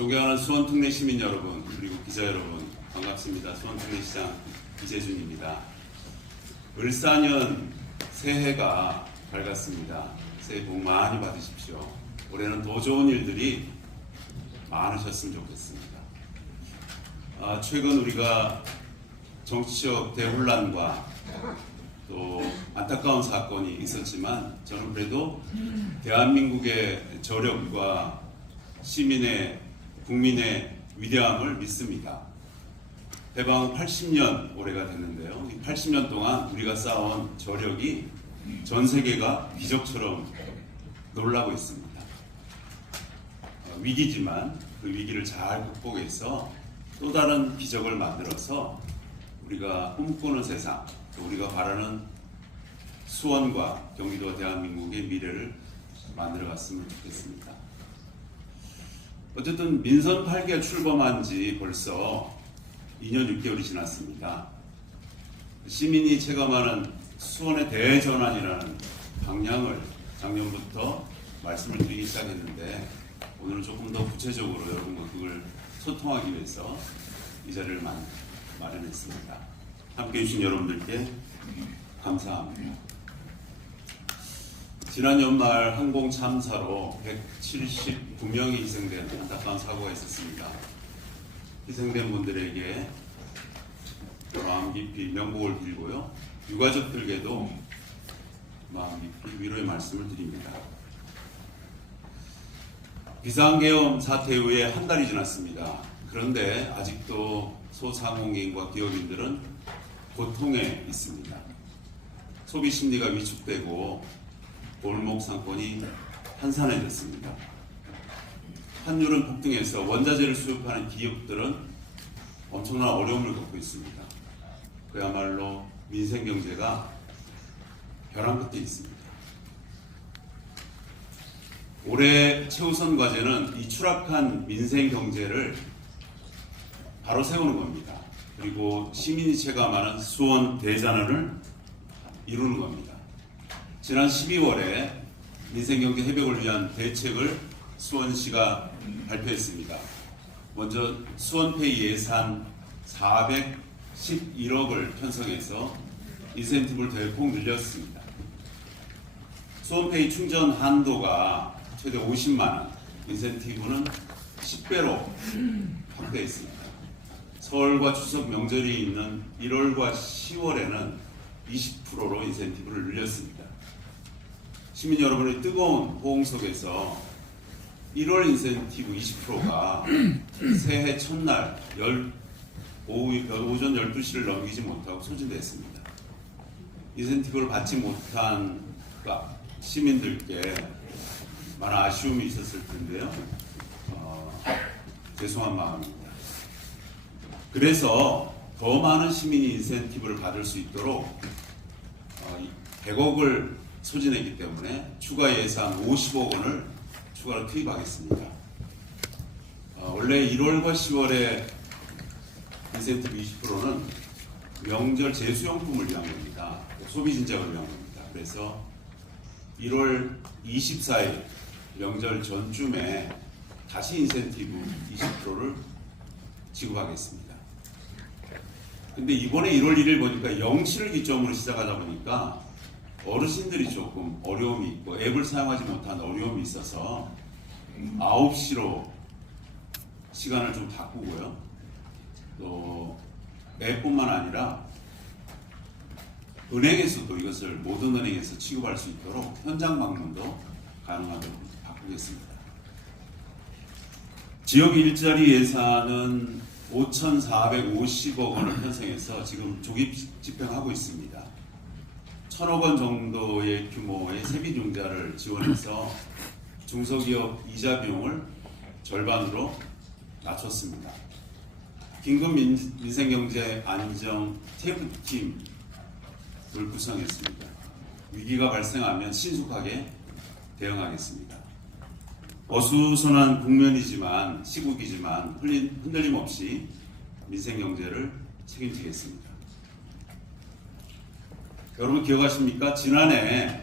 존경하는 수원특례 시민 여러분, 그리고 기자 여러분, 반갑습니다. 수원특례시장 이재준입니다. 을사년 새해가 밝았습니다. 새해 복 많이 받으십시오. 올해는 더 좋은 일들이 많으셨으면 좋겠습니다. 최근 우리가 정치적 대혼란과 또 안타까운 사건이 있었지만 저는 그래도 대한민국의 저력과 국민의 위대함을 믿습니다. 해방 80년 올해가 됐는데요. 이 80년 동안 우리가 쌓아온 저력이 전 세계가 기적처럼 놀라고 있습니다. 위기지만 그 위기를 잘 극복해서 또 다른 기적을 만들어서 우리가 꿈꾸는 세상, 또 우리가 바라는 수원과 경기도 대한민국의 미래를 만들어갔으면 좋겠습니다. 어쨌든 민선 8개 출범한 지 벌써 2년 6개월이 지났습니다. 시민이 체감하는 수원의 대전환이라는 방향을 작년부터 말씀을 드리기 시작했는데 오늘은 조금 더 구체적으로 여러분과 그걸 소통하기 위해서 이 자리를 마련했습니다. 함께해 주신 여러분들께 감사합니다. 지난 연말 항공 참사로 179명이 희생된 안타까운 사고가 있었습니다. 희생된 분들에게 마음 깊이 명복을 빌고요. 유가족들께도 마음 깊이 위로의 말씀을 드립니다. 비상계엄 사태 후에 한 달이 지났습니다. 그런데 아직도 소상공인과 기업인들은 고통에 있습니다. 소비 심리가 위축되고 골목 상권이 한산해졌습니다. 환율은 폭등해서 원자재를 수입하는 기업들은 엄청난 어려움을 겪고 있습니다. 그야말로 민생 경제가 벼랑 끝에 있습니다. 올해 최우선 과제는 이 추락한 민생 경제를 바로 세우는 겁니다. 그리고 시민이 체감하는 수원 대전환을 이루는 겁니다. 지난 12월에 민생경제 회복을 위한 대책을 수원시가 발표했습니다. 먼저 수원페이 예산 411억을 편성해서 인센티브를 대폭 늘렸습니다. 수원페이 충전 한도가 최대 50만 원, 인센티브는 10배로 확대했습니다. 설과 추석 명절이 있는 1월과 10월에는 20%로 인센티브를 늘렸습니다. 시민 여러분의 뜨거운 호응 속에서 1월 인센티브 20%가 새해 첫날 오전 12시를 넘기지 못하고 소진됐습니다. 인센티브를 받지 못한 시민들께 많은 아쉬움이 있었을 텐데요. 죄송한 마음입니다. 그래서 더 많은 시민이 인센티브를 받을 수 있도록 100억을 소진했기 때문에 추가 예산 50억 원을 추가로 투입하겠습니다. 원래 1월과 10월에 인센티브 20%는 명절 제수용품을 위한 겁니다. 소비 진작을 위한 겁니다. 그래서 1월 24일 명절 전쯤에 다시 인센티브 20%를 지급하겠습니다. 근데 이번에 1월 1일 보니까 07을 기점으로 시작하다 보니까 어르신들이 조금 어려움이 있고 앱을 사용하지 못하는 어려움이 있어서 9시로 시간을 좀 바꾸고요. 또 앱뿐만 아니라 은행에서도 이것을 모든 은행에서 취급할 수 있도록 현장 방문도 가능하도록 바꾸겠습니다. 지역 일자리 예산은 5,450억 원을 편성해서 지금 조기 집행하고 있습니다. 1,000억 원 정도의 규모의 세비융자를 지원해서 중소기업 이자 비용을 절반으로 낮췄습니다. 긴급 민생경제 안정 TF팀을 구성했습니다. 위기가 발생하면 신속하게 대응하겠습니다. 어수선한 국면이지만 시국이지만 흔들림 없이 민생경제를 책임지겠습니다. 여러분 기억하십니까? 지난해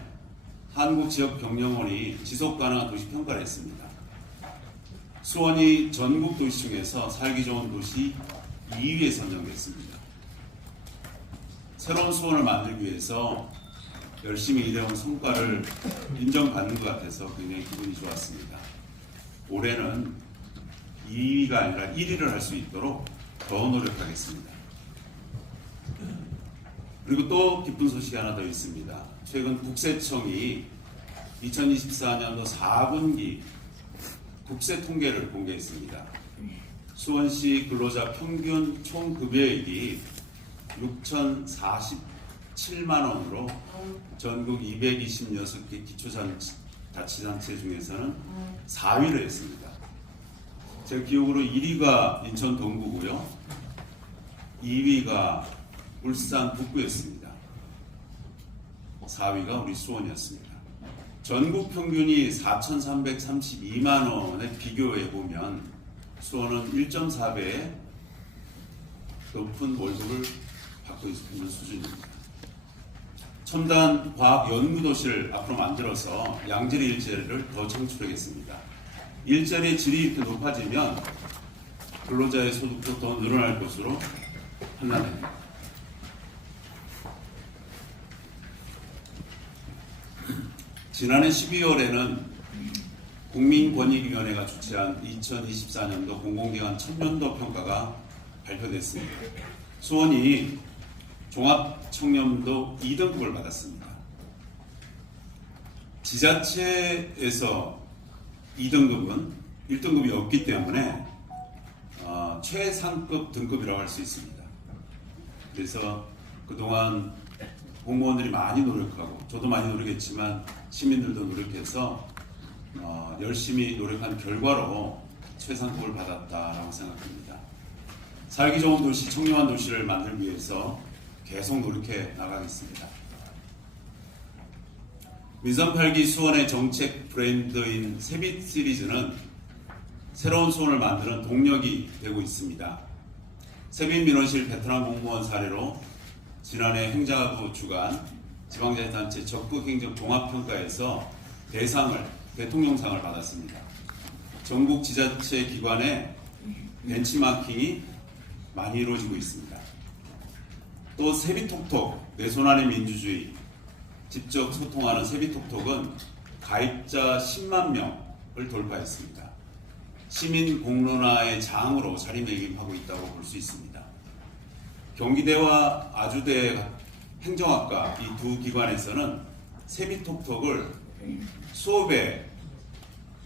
한국지역경영원이 지속가능한 도시평가를 했습니다. 수원이 전국 도시 중에서 살기 좋은 도시 2위에 선정됐습니다. 새로운 수원을 만들기 위해서 열심히 일해온 성과를 인정받는 것 같아서 굉장히 기분이 좋았습니다. 올해는 2위가 아니라 1위를 할 수 있도록 더 노력하겠습니다. 그리고 또 기쁜 소식이 하나 더 있습니다. 최근 국세청이 2024년도 4분기 국세 통계를 공개했습니다. 수원시 근로자 평균 총 급여액이 6,047만 원으로 전국 226개 기초자치단체 중에서는 4위를 했습니다. 제 기억으로 1위가 인천 동구고요. 2위가 울산 북구였습니다. 4위가 우리 수원이었습니다. 전국 평균이 4,332만 원에 비교해 보면 수원은 1.4배의 높은 월급을 받고 있는 수준입니다. 첨단 과학 연구도시를 앞으로 만들어서 양질의 일자리를 더 창출하겠습니다. 일자리의 질이 이렇게 높아지면 근로자의 소득도 더 늘어날 것으로 판단됩니다. 지난해 12월에는 국민권익위원회가 주최한 2024년도 공공기관 청년도 평가가 발표됐습니다. 수원이 종합청년도 2등급을 받았습니다. 지자체에서 2등급은 1등급이 없기 때문에 최상급 등급이라고 할 수 있습니다. 그래서 그동안 공무원들이 많이 노력하고 저도 많이 노력했지만 시민들도 노력해서 열심히 노력한 결과로 최상급을 받았다라고 생각합니다. 살기 좋은 도시, 청렴한 도시를 만들기 위해서 계속 노력해 나가겠습니다. 민선 8기 수원의 정책 브랜드인 세빛 시리즈는 새로운 수원을 만드는 동력이 되고 있습니다. 세빛 민원실 베테랑 공무원 사례로 지난해 행자부 주관 지방자치단체 적극행정 종합평가에서 대통령상을 받았습니다. 전국 지자체 기관의 벤치마킹이 많이 이루어지고 있습니다. 또 세비톡톡, 내 손 안의 민주주의, 직접 소통하는 세비톡톡은 가입자 10만 명을 돌파했습니다. 시민 공론화의 장으로 자리매김하고 있다고 볼 수 있습니다. 경기대와 아주대 행정학과 이 두 기관에서는 세비톡톡을 수업의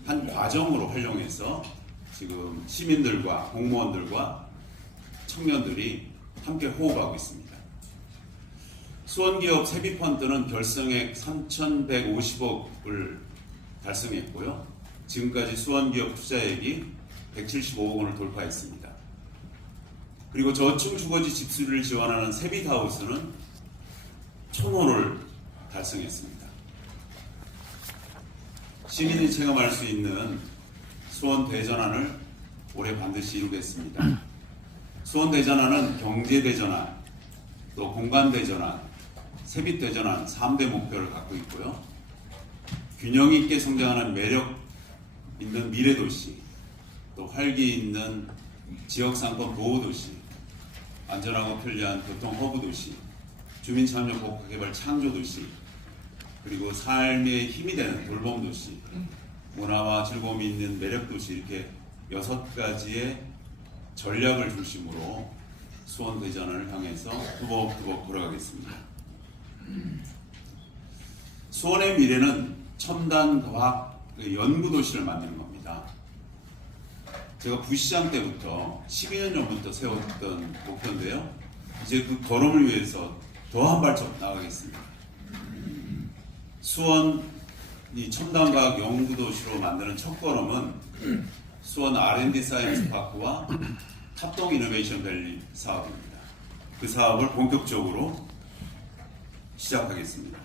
한 과정으로 활용해서 지금 시민들과 공무원들과 청년들이 함께 호흡하고 있습니다. 수원기업 세비펀드는 결성액 3,150억을 달성했고요. 지금까지 수원기업 투자액이 175억 원을 돌파했습니다. 그리고 저층 주거지 집수리를 지원하는 세빛하우스는 1,000호를 달성했습니다. 시민이 체감할 수 있는 수원 대전환을 올해 반드시 이루겠습니다. 수원 대전환은 경제 대전환, 또 공간 대전환, 세빛 대전환 3대 목표를 갖고 있고요. 균형 있게 성장하는 매력 있는 미래 도시, 또 활기 있는 지역 상권 보호 도시, 안전하고 편리한 교통 허브 도시, 주민 참여 복합 개발 창조 도시, 그리고 삶의 힘이 되는 돌봄 도시, 문화와 즐거움이 있는 매력 도시, 이렇게 6가지의 전략을 중심으로 수원 대전환을 향해서 두벅두벅 걸어가겠습니다. 수원의 미래는 첨단 과학 연구 도시를 만드는 겁니다. 제가 부시장 때부터 12년 전부터 세웠던 목표인데요. 이제 그 걸음을 위해서 더 한 발짝 나가겠습니다. 수원이 첨단과학 연구도시로 만드는 첫 걸음은 수원 R&D 사이언스 파크와 탑동 이노베이션 밸리 사업입니다. 그 사업을 본격적으로 시작하겠습니다.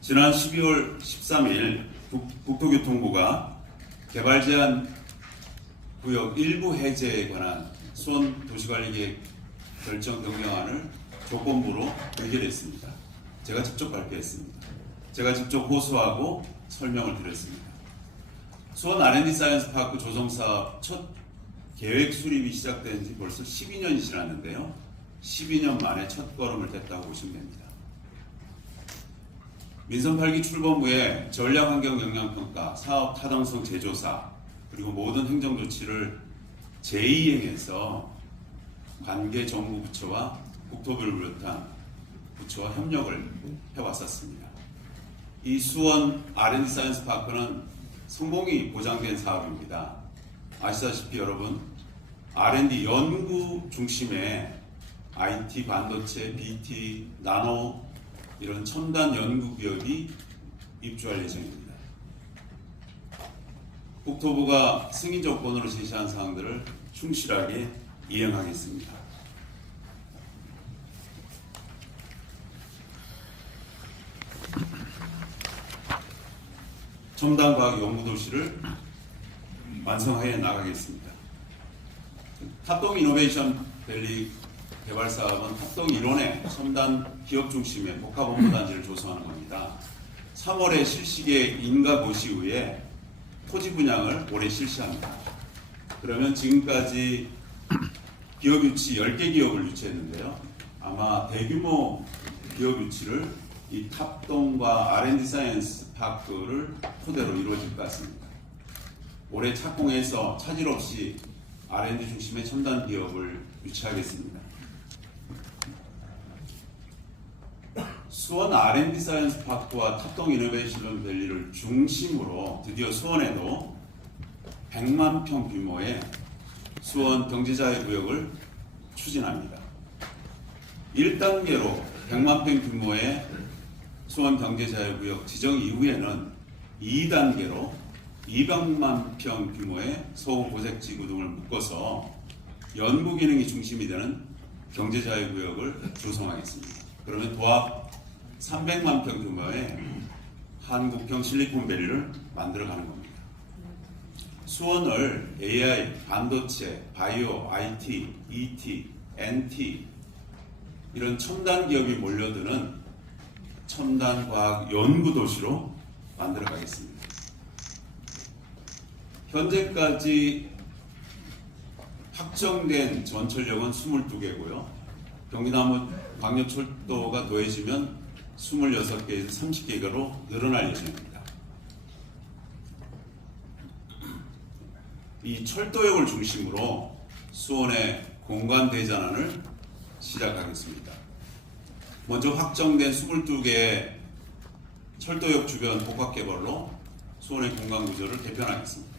지난 12월 13일 국토교통부가 개발 제한 구역 일부 해제에 관한 수원 도시관리계획 결정 변경안을 조건부로 의결했습니다. 제가 직접 발표했습니다. 제가 직접 호소하고 설명을 드렸습니다. 수원 R&D 사이언스 파크 조성 사업 첫 계획 수립이 시작된 지 벌써 12년이 지났는데요. 12년 만에 첫 걸음을 뗐다고 보시면 됩니다. 민선 8기 출범 후에 전략환경 영향평가, 사업 타당성 재조사, 그리고 모든 행정 조치를 재이행해서 관계 정부 부처와 국토부를 비롯한 부처와 협력을 해왔었습니다. 이 수원 R&D 사이언스 파크는 성공이 보장된 사업입니다. 아시다시피 여러분, R&D 연구 중심의 IT, 반도체, BT, 나노 이런 첨단 연구 기업이 입주할 예정입니다. 국토부가 승인 조건으로 제시한 사항들을 충실하게 이행하겠습니다. 첨단 과학 연구도시를 완성하여 나가겠습니다. 합동 이노베이션 밸리 개발 사업은 합동 일원의 첨단 기업 중심의 복합업무단지를 조성하는 겁니다. 3월에 실시계 인가 고시 후에 토지 분양을 올해 실시합니다. 그러면 지금까지 기업 유치 10개 기업을 유치했는데요. 아마 대규모 기업 유치를 이 탑동과 R&D 사이언스 파크를 토대로 이루어질 것 같습니다. 올해 착공해서 차질 없이 R&D 중심의 첨단 기업을 유치하겠습니다. 수원 R&D 사이언스 파크와 탑동 이노베이션 밸리를 중심으로 드디어 수원에도 100만 평 규모의 수원 경제자유구역을 추진합니다. 1단계로 100만 평 규모의 수원 경제자유구역 지정 이후에는 2단계로 200만 평 규모의 소고택지구 등을 묶어서 연구 기능이 중심이 되는 경제자유구역을 조성하겠습니다. 그러면 도합 300만 평 규모의 한국형 실리콘밸리를 만들어가는 겁니다. 수원을 AI, 반도체, 바이오, IT, ET, NT 이런 첨단 기업이 몰려드는 첨단 과학 연구 도시로 만들어가겠습니다. 현재까지 확정된 전철역은 22개고요. 경기남부 광역철도가 더해지면 26개에서 30개가로 늘어날 예정입니다. 이 철도역을 중심으로 수원의 공간 대전환을 시작하겠습니다. 먼저 확정된 22개의 철도역 주변 복합 개발로 수원의 공간 구조를 개편하겠습니다.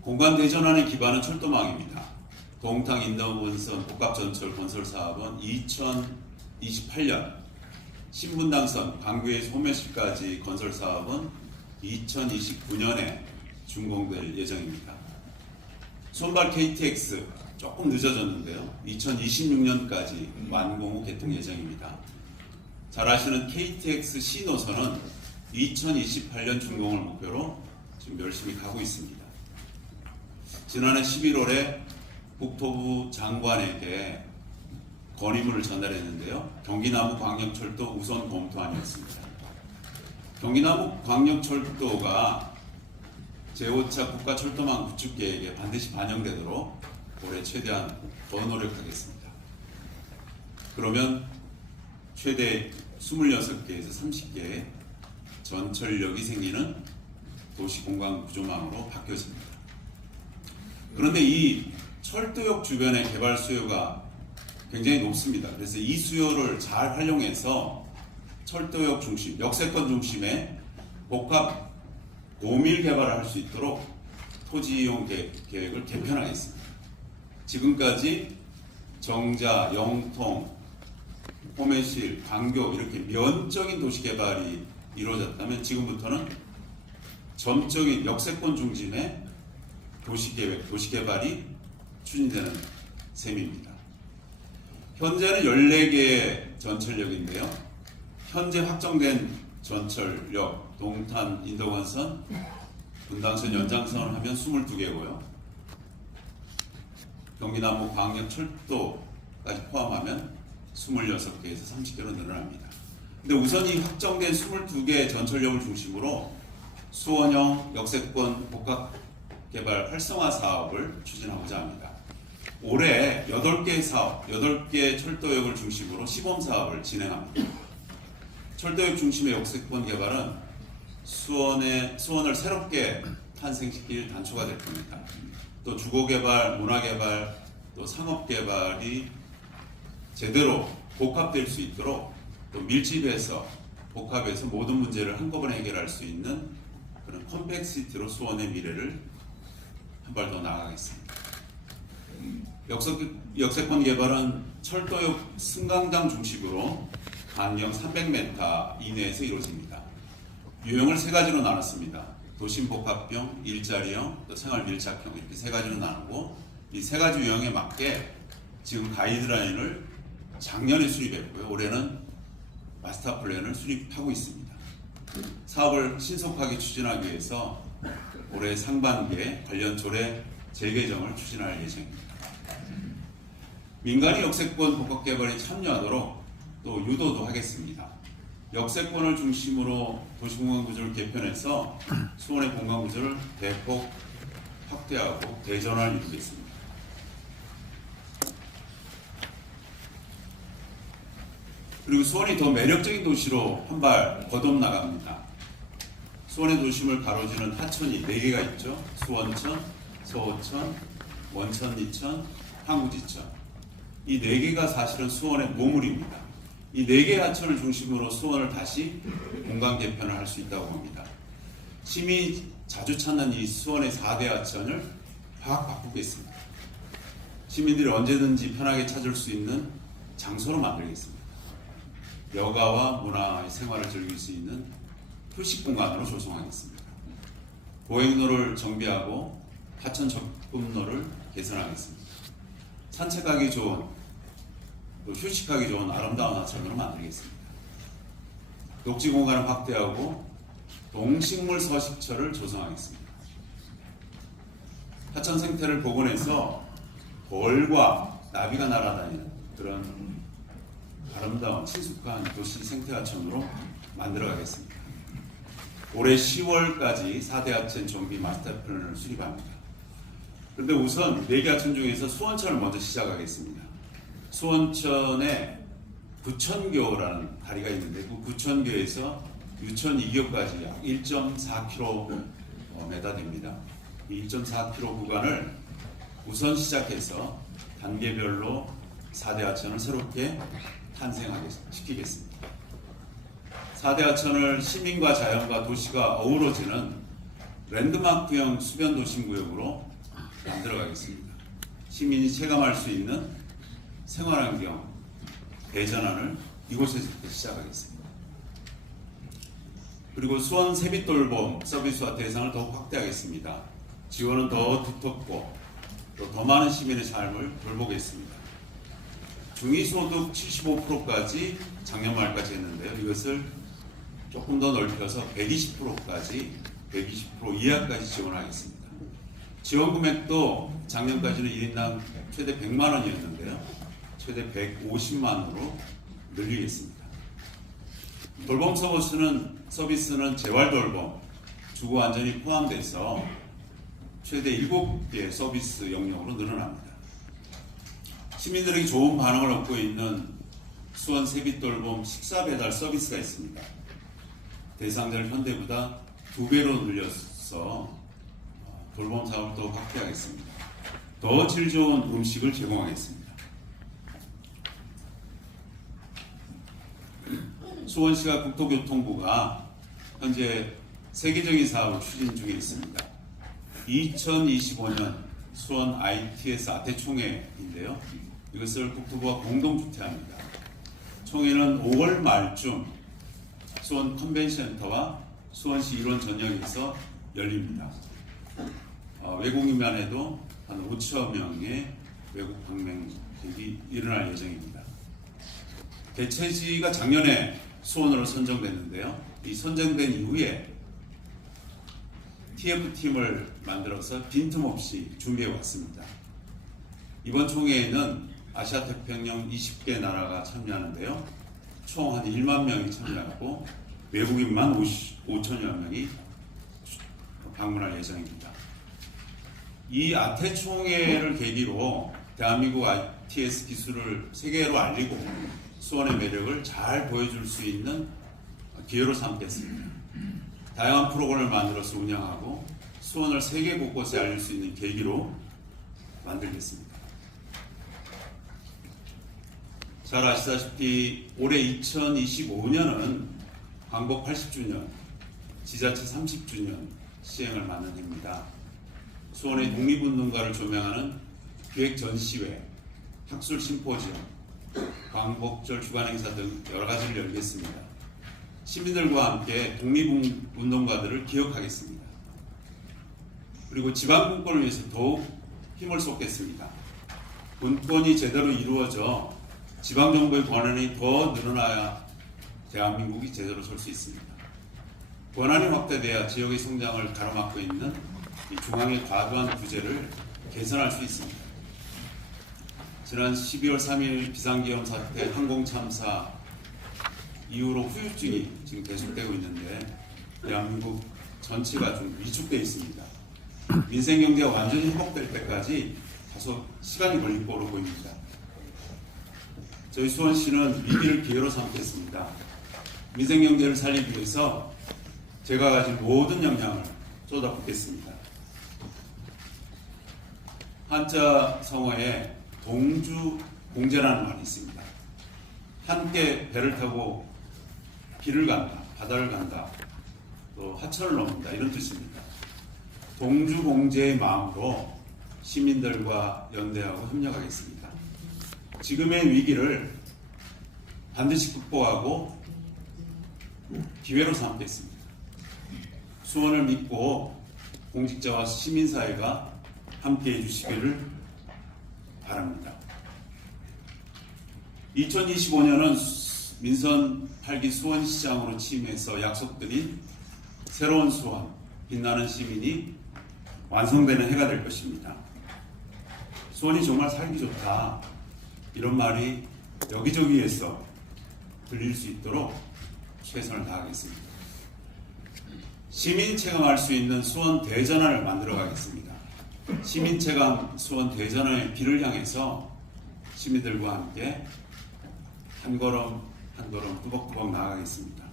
공간 대전환의 기반은 철도망입니다. 동탄 인덕원선 복합전철 건설 사업은 2028년, 신분당선 광교에서 호매시까지 건설 사업은 2029년에 준공될 예정입니다. 수원발 KTX 조금 늦어졌는데요. 2026년까지 완공 후 개통 예정입니다. 잘 아시는 KTX C노선은 2028년 준공을 목표로 지금 열심히 가고 있습니다. 지난해 11월에 국토부 장관에게 건의문을 전달했는데요. 경기남부 광역철도 우선 검토안이었습니다. 경기남부 광역철도가 제5차 국가철도망 구축 계획에 반드시 반영되도록 올해 최대한 더 노력하겠습니다. 그러면 최대 26개에서 30개의 전철역이 생기는 도시 공간 구조망으로 바뀌어집니다. 그런데 이 철도역 주변의 개발 수요가 굉장히 높습니다. 그래서 이 수요를 잘 활용해서 철도역 중심, 역세권 중심의 복합 고밀 개발을 할 수 있도록 토지 이용 계획을 개편하겠습니다. 지금까지 정자, 영통, 호매실, 광교 이렇게 면적인 도시 개발이 이루어졌다면 지금부터는 점적인 역세권 중심의 도시계획, 도시개발이 추진되는 셈입니다. 현재는 14개의 전철역인데요. 현재 확정된 전철역, 동탄 인덕원선, 분당선 연장선을 하면 22개고요. 경기남부 광역철도까지 포함하면 26개에서 30개로 늘어납니다. 근데 우선 이 확정된 22개 전철역을 중심으로 수원형 역세권 복합 개발 활성화 사업을 추진하고자 합니다. 올해 8개 사업, 8개 철도역을 중심으로 시범 사업을 진행합니다. 철도역 중심의 역세권 개발은 수원을 새롭게 탄생시킬 단초가 될 겁니다. 또 주거개발, 문화개발, 또 상업개발이 제대로 복합될 수 있도록 또 밀집해서 복합해서 모든 문제를 한꺼번에 해결할 수 있는 그런 컴팩시티로 수원의 미래를 한 발 더 나아가겠습니다. 역세권 개발은 철도역 승강장 중심으로 반경 300m 이내에서 이루어집니다. 유형을 3가지로 나눴습니다. 도심복합형, 일자리형, 또 생활밀착형 이렇게 3가지로 나누고 이 3가지 유형에 맞게 지금 가이드라인을 작년에 수립했고요. 올해는 마스터 플랜을 수립하고 있습니다. 사업을 신속하게 추진하기 위해서 올해 상반기에 관련 조례 재개정을 추진할 예정입니다. 민간이 역세권 복합개발에 참여하도록 또 유도도 하겠습니다. 역세권을 중심으로 도시공간구조를 개편해서 수원의 공간구조를 대폭 확대하고 대전환을 이루겠습니다. 그리고 수원이 더 매력적인 도시로 한 발 거듭나갑니다. 수원의 도심을 가로지는 하천이 4개가 있죠. 수원천, 서호천, 원천리천, 항구지천. 이 4개가 사실은 수원의 보물입니다. 이 4개의 하천을 중심으로 수원을 다시 공간 개편을 할 수 있다고 봅니다. 시민이 자주 찾는 이 수원의 4대 하천을 확 바꾸겠습니다. 시민들이 언제든지 편하게 찾을 수 있는 장소로 만들겠습니다. 여가와 문화의 생활을 즐길 수 있는 휴식 공간으로 조성하겠습니다. 보행로를 정비하고 하천 접근로를 개선하겠습니다. 산책하기 좋은, 또 휴식하기 좋은 아름다운 하천으로 만들겠습니다. 녹지 공간을 확대하고 동식물 서식처를 조성하겠습니다. 하천 생태를 복원해서 벌과 나비가 날아다니는 그런 아름다운 친숙한 도시 생태하천으로 만들어가겠습니다. 올해 10월까지 4대 하천 정비 마스터 플랜을 수립합니다. 그런데 우선 4개 하천 중에서 수원천을 먼저 시작하겠습니다. 수원천에 구천교라는 다리가 있는데 그 구천교에서 유천 2교까지 약 1.4km 됩니다. 이 1.4km 구간을 우선 시작해서 단계별로 4대 하천을 새롭게 탄생시키겠습니다. 4대 하천을 시민과 자연과 도시가 어우러지는 랜드마크형 수변 도심구역으로 만들어가겠습니다. 시민이 체감할 수 있는 생활환경 대전환을 이곳에서부터 시작하겠습니다. 그리고 수원 세빛돌봄 서비스와 대상을 더욱 확대하겠습니다. 지원은 더 두텁고 또 더 많은 시민의 삶을 돌보겠습니다. 중위소득 75%까지 작년 말까지 했는데요. 이것을 조금 더 넓혀서 120%까지 120% 이하까지 지원하겠습니다. 지원 금액도 작년까지는 1인당 최대 100만 원이었는데요. 최대 150만 원으로 늘리겠습니다. 돌봄 서비스는 재활돌봄, 주거 안전이 포함돼서 최대 7개 서비스 영역으로 늘어납니다. 시민들에게 좋은 반응을 얻고 있는 수원 세빛돌봄 식사 배달 서비스가 있습니다. 대상자를 현대보다 2배로 늘려서 돌봄 사업을 더 확대하겠습니다. 더 질 좋은 음식을 제공하겠습니다. 수원시가 국토교통부가 현재 세계적인 사업을 추진 중에 있습니다. 2025년 수원 ITS 아태총회인데요. 이것을 국토부가 공동 주최합니다. 총회는 5월 말쯤 수원 컨벤션센터와 수원시 일원 전역에서 열립니다. 외국인만 해도 한 5천 명의 외국 방문객이 일어날 예정입니다. 개최지가 작년에 수원으로 선정됐는데요. 이 선정된 이후에 TF팀을 만들어서 빈틈없이 준비해 왔습니다. 이번 총회에는 아시아 태평양 20개 나라가 참여하는데요. 총 한 1만 명이 참여하고 외국인만 5천여 명이 방문할 예정입니다. 이 아태총회를 계기로 대한민국 ITS 기술을 세계로 알리고 수원의 매력을 잘 보여줄 수 있는 기회로 삼겠습니다. 다양한 프로그램을 만들어서 운영하고 수원을 세계 곳곳에 알릴 수 있는 계기로 만들겠습니다. 잘 아시다시피 올해 2025년은 광복 80주년, 지자체 30주년 시행을 맞는 해입니다. 수원의 독립운동가를 조명하는 기획 전시회, 학술 심포지엄, 광복절 주간 행사 등 여러 가지를 열겠습니다. 시민들과 함께 독립운동가들을 기억하겠습니다. 그리고 지방 분권을 위해서 더욱 힘을 쏟겠습니다. 분권이 제대로 이루어져 지방정부의 권한이 더 늘어나야 대한민국이 제대로 설 수 있습니다. 권한이 확대돼야 지역의 성장을 가로막고 있는 이 중앙의 과도한 규제를 개선할 수 있습니다. 지난 12월 3일 비상계엄 사태 항공 참사 이후로 후유증이 지금 계속되고 있는데 대한민국 전체가 좀 위축되어 있습니다. 민생 경제가 완전히 회복될 때까지 다소 시간이 걸릴 거로 보입니다. 저희 수원시는 위기를 기회로 삼겠습니다. 민생 경제를 살리기 위해서 제가 가진 모든 역량을 쏟아붓겠습니다. 한자 성어에 동주공제라는 말이 있습니다. 함께 배를 타고 길을 간다, 바다를 간다, 또 하천을 넘는다 이런 뜻입니다. 동주공제의 마음으로 시민들과 연대하고 협력하겠습니다. 지금의 위기를 반드시 극복하고 기회로 삼겠습니다. 수원을 믿고 공직자와 시민사회가 함께해 주시기를 바랍니다. 2025년은 민선 8기 수원시장으로 취임해서 약속드린 새로운 수원, 빛나는 시민이 완성되는 해가 될 것입니다. 수원이 정말 살기 좋다 이런 말이 여기저기에서 들릴 수 있도록 최선을 다하겠습니다. 시민 체감할 수 있는 수원 대전환을 만들어 가겠습니다. 시민 체감 수원 대전환의 길을 향해서 시민들과 함께 한 걸음 한 걸음 꾸벅꾸벅 나아가겠습니다.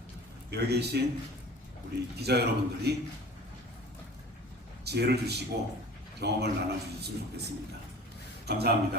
여기 계신 우리 기자 여러분들이 지혜를 주시고 경험을 나눠주셨으면 좋겠습니다. 감사합니다.